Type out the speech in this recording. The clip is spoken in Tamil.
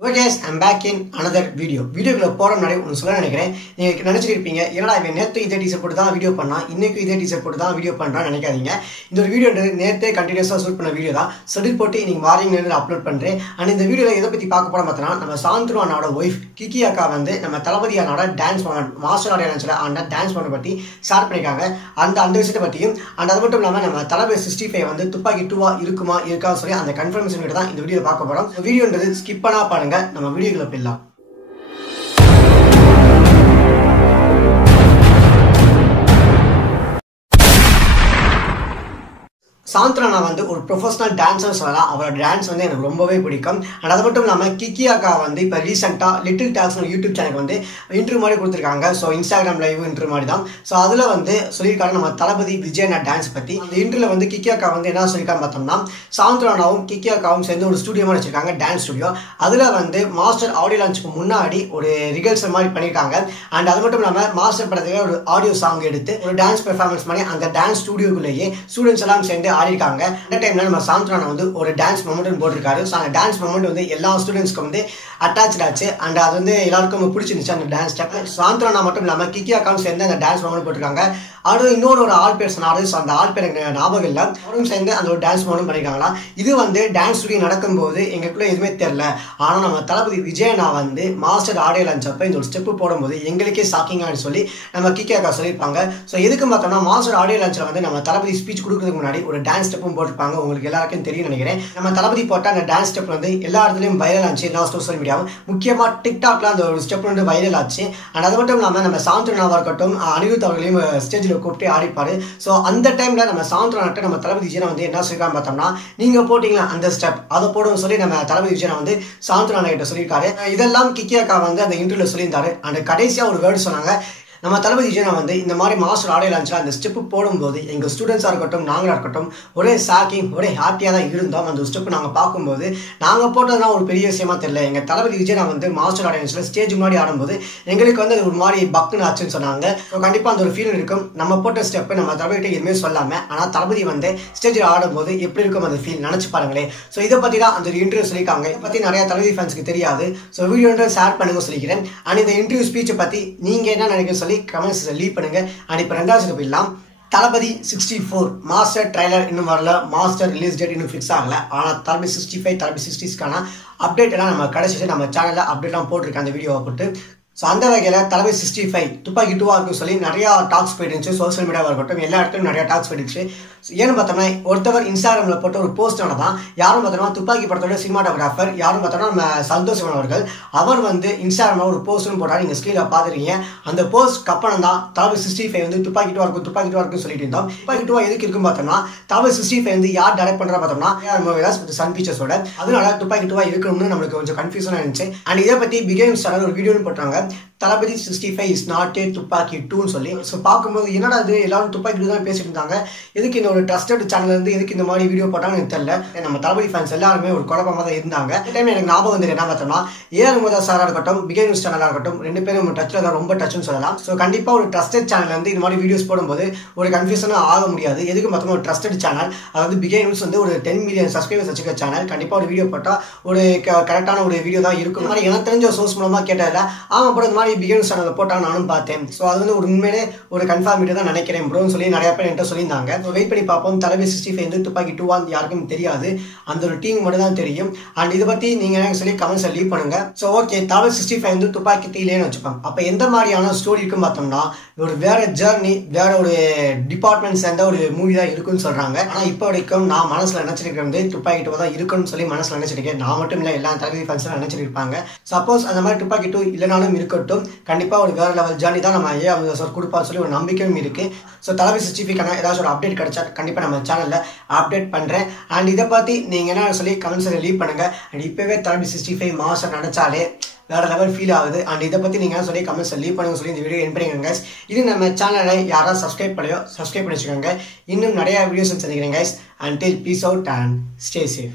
Okay guys, I'm back in another video. வீடியோக்குள்ள போற முன்னாடி ஒன்னு சொல்ல நினைக்கிறேன். நீங்க நினைச்சிட்டு இருப்பீங்க என்னடா இவன் நேத்து இதே டீசர் போட்டு தான் வீடியோ பண்ணா, இன்னைக்கு இதே டீசர் போட்டு தான் வீடியோ பண்றான்னு நினைக்காதீங்க. இந்த ஒரு வீடியோன்றது நேத்தே கண்டினியூஸா ஷூட் பண்ண வீடியோ தான். ஷெட்யூல் போட்டு இன்னைக்கு மார்னிங் அப்லோட் பண்றேன். அண்ட் இந்த வீடியோல எதை பத்தி பார்க்க போறோம் பார்த்தா நம்ம சாந்தரு அண்ணாவோட ஒய்ஃப் கிக்கி அக்கா வந்து நம்ம தளபதி அண்ணாவோட டான்ஸ் மாஸ்டர் ஆடியன்ஸ்ல அந்த டான்ஸ் பண்ண பத்தி ஷேர் பண்ணிருக்காங்க. அந்த விஷயத்தை பத்தியும் அண்ட் அது மட்டும் இல்லாம நம்ம தளபதி 65 வந்து துப்பாக்கி 2 இருக்குமா இருக்கான்னு சொல்லி அந்த கன்ஃபர்மேஷன் வீடியோ தான் இந்த வீடியோ பார்க்க போறோம். வீடியோன்றது ஸ்கிப் பண்ணா பாருங்க. நம்ம வீடியோக்குள்ள போயிடலாம். சாந்தரனா வந்து ஒரு ப்ரொஃபஷனல் டான்ஸர் சொல்லலாம். அவரோட டான்ஸ் வந்து எனக்கு ரொம்பவே பிடிக்கும். அண்ட் அது மட்டும் இல்லாமல் கிக்கி அக்கா வந்து இப்போ ரீசெண்டாக லிட்டில் டாக்ஸ் யூடியூப் சேனலுக்கு வந்து இன்டர்வியூ மாதிரி கொடுத்துருக்காங்க. ஸோ இன்ஸ்டாகிராம் லைவ் இன்டர்வியூ மாதிரி தான். ஸோ அதில் வந்து சொல்லியிருக்காங்க நம்ம தளபதி விஜய் டான்ஸ் பற்றி. அந்த இன்டர்வியூல வந்து கிக்கி அக்கா வந்து என்ன சொல்லியிருக்காங்க பார்த்தோம்னா, சாந்தரனாவும் கிக்கி அக்காவும் சேர்ந்து ஒரு ஸ்டுடியோ மாதிரி வச்சிருக்காங்க, டான்ஸ் ஸ்டுடியோ. அதில் வந்து மாஸ்டர் ஆடியோ லான்ச்சுக்கு முன்னாடி ஒரு ரிகர்சல் மாதிரி பண்ணியிருக்காங்க. அண்ட் அது மட்டும் இல்லாமல் மாஸ்டர் படத்துக்கு ஒரு ஆடியோ சாங் எடுத்து ஒரு டான்ஸ் பெர்ஃபார்மன்ஸ் பண்ணி அந்த டான்ஸ் ஸ்டுடியோக்குள்ளேயே ஸ்டூடெண்ட்ஸ் எல்லாம் சேர்ந்து ஆடிருக்காங்க. அந்த டைம்ல நம்ம சாந்தரனா வந்து ஒரு டான்ஸ் மொமெண்ட் போட்டிருக்காரு. ஸோ அந்த டான்ஸ் மொமெண்ட் வந்து எல்லா ஸ்டூடெண்ட்ஸ்க்கு வந்து அட்டாச் ஆச்சு. அண்ட் அது வந்து எல்லாருக்கும் பிடிச்சிருந்துச்சு அந்த டான்ஸ் ஸ்டெப். சாந்தரனா மட்டும் இல்லாமல் கிக்கி அக்காவும் சேர்ந்து அந்த டான்ஸ் மொமெண்ட் போட்டிருக்காங்க. அடுத்து இன்னொரு ஆள் பேர் சொன்னாரு. ஸோ அந்த ஆள் பேர் எனக்கு ஞாபகம் இல்லை. அவரும் சேர்ந்து அந்த ஒரு டான்ஸ் மொமெண்ட் பண்ணிருக்காங்களா. இது வந்து டான்ஸ் ஸ்டுடியோ நடக்கும்போது எங்களுக்குள்ள எதுவுமே தெரியல. ஆனால் நம்ம தளபதி விஜயனா வந்து மாஸ்டர் ஆடியோ லான்ச் அப்போ இந்த ஒரு ஸ்டெப் போடும்போது எங்களுக்கே ஷாக்கிங்காக சொல்லி நம்ம கிக்கி அக்கா சொல்லியிருப்பாங்க. ஸோ எதுக்கு பார்த்தோம்னா, மாஸ்டர் ஆடியோ லான்ச்சில் வந்து நம்ம தளபதி ஸ்பீச் கொடுக்கறதுக்கு முன்னாடி ஒரு டான்ஸ் ஸ்டெப்பும் போட்டிருப்பாங்க. உங்களுக்கு எல்லாருக்கும் தெரியும் நினைக்கிறேன். நம்ம தளபதி போட்ட அந்த டான்ஸ் ஸ்டெப் வந்து எல்லா இடத்துலையும் வைரல் ஆச்சு, எல்லா சோஷியல் மீடியாவும். முக்கியமாக டிக்டாக்ல அந்த ஒரு ஸ்டெப் வந்து வைரல் ஆச்சு. அண்ட் அது மட்டும் இல்லாமல் நம்ம சாந்தரனாவாக இருக்கட்டும், அனிருத் அவர்களையும் ஸ்டேஜில் கூப்பிட்டு ஆடிப்பாரு. ஸோ அந்த டைம்ல நம்ம சாந்தரனாட்ட நம்ம தளபதி விஜயனா வந்து என்ன சொல்லிருக்காங்க பார்த்தோம்னா, நீங்க போட்டீங்களா அந்த ஸ்டெப் அதை போடும் சொல்லி நம்ம தளபதி விஜயனா வந்து சாந்தரனா கிட்ட சொல்லியிருக்காரு. இதெல்லாம் கிக்கி அக்கா வந்து அந்த இன்டர்வியூல சொல்லியிருந்தாரு. அண்ட் கடைசியா ஒரு வேர்டு சொன்னாங்க. நம்ம தளபதி விஜயனா வந்து இந்த மாதிரி மாஸ்டர் ஆடியோ லான்ச்சில் அந்த ஸ்டெப்பு போடும்போது எங்கள் ஸ்டூடெண்ட்ஸாக இருக்கட்டும், நாங்களாக இருக்கட்டும், ஒரே ஷாக்கிங், ஒரே ஹாப்பியாக தான் இருந்தோம். அந்த ஸ்டெப்பு நாங்கள் பார்க்கும்போது நாங்கள் போட்டதுலாம் ஒரு பெரிய விஷயமா தெரியல. எங்கள் தளபதி விஜயனா வந்து மாஸ்டர் ஆடியோ லான்ச்சில் ஸ்டேஜ் முன்னாடி ஆடும்போது எங்களுக்கு வந்து அது ஒரு மாதிரி பக்குன்னு ஆச்சுன்னு சொன்னாங்க. ஸோ கண்டிப்பாக அந்த ஒரு ஃபீல் இருக்கும். நம்ம போட்ட ஸ்டெப்பு நம்ம தளபதிகிட்ட எதுவுமே சொல்லாமல், ஆனால் தளபதி வந்து ஸ்டேஜில் ஆடும்போது எப்படி இருக்கும் அந்த ஃபீல் நினச்சி பாருங்களேன். ஸோ இதை பற்றி தான் அந்த ஒரு இன்டர்வியூ சொல்லியிருக்காங்க. இதை பற்றி நிறையா தளபதி ஃபேன்ஸ்க்கு தெரியாது. ஸோ வீடியோ ஷேர் பண்ணுங்க சொல்லிக்கிறேன். அண்ட் இந்த இன்டர்வியூ ஸ்பீச்சை பற்றி நீங்கள் என்ன நினைக்கிறீங்க சொல்லி கமெண்ட்ஸ் லீவ் பண்ணுங்க. அண்ட் இப்போ ரெண்டாவது போயிடலாம். தளபதி 64 மாஸ்டர் ட்ரைலர் இன்னும் வரல, மாஸ்டர் ரிலீஸ் டேட் இன்னும் ஃபிக்ஸ் ஆகல. ஆனால் தளபதி 65 தளபதி 60ஸ்க்கான அப்டேட் எல்லாம் நம்ம கடைசி நம்ம சேனலில் அப்டேட்லாம் போட்டிருக்கேன் அந்த வீடியோவை போட்டு. ஸோ அந்த வகையில் தளபதி 65 துப்பாக்கி 2 இருக்குன்னு சொல்லி நிறையா டாக்ஸ் போயிட்டு இருந்துச்சு. சோஷியல் மீடியாவாக இருக்கட்டும், எல்லா இடத்துலையும் நிறையா டாக்ஸ் போயிடுச்சு. ஏன்னு பார்த்தோம்னா, ஒருத்தவர் இன்ஸ்டாகிராமில் போட்ட ஒரு போஸ்டான தான் யாரும் பார்த்தோம்னா துப்பாக்கி படத்தோட சினிமாட்டோகிராஃபர் யாரும் பார்த்தோம்னா நம்ம சந்தோஷ் அவர்கள் அவர் வந்து இன்ஸ்டாகிராமில் ஒரு போஸ்ட்னு போட்டார். நீங்கள் ஸ்க்ரீனில் பார்த்துருக்கீங்க. அந்த போஸ்ட் கப்பனம் தான் தளபதி 65 வந்து துப்பாக்கி 2 இருக்கும், துப்பாக்கி 2 இருக்குன்னு சொல்லிட்டு இருந்தோம். துப்பாக்கி 2 எதுக்கு இருக்குன்னு பார்த்தோம்னா, தளபதி 65 வந்து யார் டைரக்ட் பண்ணுறா பார்த்தோம்னா சன் பிக்சர்ஸோட. அதனால துப்பாக்கி 2 இருக்கணும்னு நம்மளுக்கு கொஞ்சம் கன்ஃபியூஷனாக இருந்துச்சு. அண்ட் இதை பற்றி பிகேம் சேனல் ஒரு வீடியோன்னு போட்டாங்க, தளபதி 65 இஸ் நாட் ஏ துப்பாக்கி 2ன்னு சொல்லி. ஸோ பார்க்கும்போது என்னடா இது எல்லாரும் துப்பாக்கி 2 தான் பேசிட்டு இருந்தாங்க, எதுக்கு இந்த ஒரு ட்ரஸ்டட் சேனல் இருந்து எதுக்கு இந்த மாதிரி வீடியோ போட்டாங்கன்னு எனக்கு தெரியல. நம்ம தளபதி ஃபேன்ஸ் எல்லாருமே ஒரு குழப்பமாக தான் இருந்தாங்க. இந்த டைம் எனக்கு ஞாபகம் வந்து என்ன பார்த்தோம்னா, ஏஆர் முருகதாஸ் சாராக இருக்கட்டும், பிகேம் நியூஸ் சேனலாக இருக்கட்டும், ரெண்டு பேரும் டச்சில் தான், ரொம்ப டச்சுன்னு சொல்லலாம். ஸோ கண்டிப்பாக ஒரு ட்ரஸ்டட் சேனல் வந்து இந்த மாதிரி வீடியோஸ் போடும்போது ஒரு கன்ஃபியூஷனாக ஆக முடியாது. எதுக்கு பார்த்தோம்னா ஒரு ட்ரஸ்டட் சேனல், அதாவது பிகேம் நியூஸ் வந்து ஒரு 10 மில்லியன் சப்ஸ்கிரைபர்ஸ் வச்சுக்க சேனல். கண்டிப்பாக ஒரு வீடியோ போட்டால் ஒரு கரெக்டான ஒரு வீடியோ தான் இருக்கும். இந்த மாதிரி எனக்கு தெரிஞ்ச சோர்ஸ் மூலமாக கேட்டதில்ல. ஆமாம் ப்ரோ, இந்த மாதிரி பிகேம் சேனல் போட்டாங்க நானும் பார்த்தேன். ஸோ அது வந்து ஒரு உண்மையிலே ஒரு கன்ஃபார்மிட்டி தான் நினைக்கிறேன் ப்ரோன்னு சொல்லி நிறைய பேர் என்கிட்ட சொல்லியிருந்தாங்க. ஸோ வெயிட் பண்ணி பார்ப்போம். தளபதி 65 வந்து துப்பாக்கி 2 யாருக்கும் தெரியாது, அந்த ஒரு டீம் மட்டும் தான் தெரியும். அண்ட் இதை பற்றி நீங்கள் எனக்கு சொல்லி கமெண்ட்ஸை லீவ் பண்ணுங்க. ஸோ ஓகே, தளபதி 65 வந்து துப்பாக்கி 3 வச்சுப்பாங்க. அப்போ எந்த மாதிரியான ஸ்டோரி இருக்குன்னு பார்த்தோம்னா, ஒரு வேற ஜேர்னி, வேற ஒரு டிபார்ட்மெண்ட் சேர்ந்த ஒரு மூவி தான் இருக்குன்னு சொல்றாங்க. ஆனால் இப்போ வரைக்கும் நான் மனசில் நினைச்சிருக்கிறது வந்து துப்பாக்கி 2 தான் இருக்குன்னு சொல்லி மனசில் நினைச்சிருக்கேன். நான் மட்டும் இல்லை, எல்லா தளபதி ஃபேன்ஸும் நினைச்சிட்டு இருப்பாங்க. சப்போஸ் அந்த மாதிரி துப்பாக்கி 2 இல்லைனாலும் இருக்கட்டும், கண்டிப்பாக ஒரு வேற லெவல் ஜேர்னி தான் நம்ம ஏன் கொடுப்பான்னு சொல்லி ஒரு நம்பிக்கையும் இருக்கு. ஸோ தளபதி 65க்கான ஏதாச்சும் ஒரு அப்டேட் கிடைச்சா கண்டிப்பாக நம்ம சேனலில் அப்டேட் பண்ணுறேன். அண்ட் இதை பற்றி நீங்கள் என்ன சொல்லி கமெண்ட்ஸில் லீவ் பண்ணுங்கள். அண்ட் இப்போவே தளபதி 65 மாதம் நினச்சாலே வேற லெவல் ஃபீல் ஆகுது. அண்ட் இதை பற்றி நீங்கள் சொல்லி கமெண்ட்ஸ் லீவ் பண்ணுங்க சொல்லி இந்த வீடியோ என் பண்ணிக்கோங்க கைஸ். இது நம்ம சேனலை யாராவது சப்ஸ்கிரைப் பண்ணலையோ சப்ஸ்கிரைப் பண்ணி வச்சுக்கோங்க. இன்னும் நிறையா வீடியோஸ் சந்திக்கிறேன் guys. Until peace out and stay safe.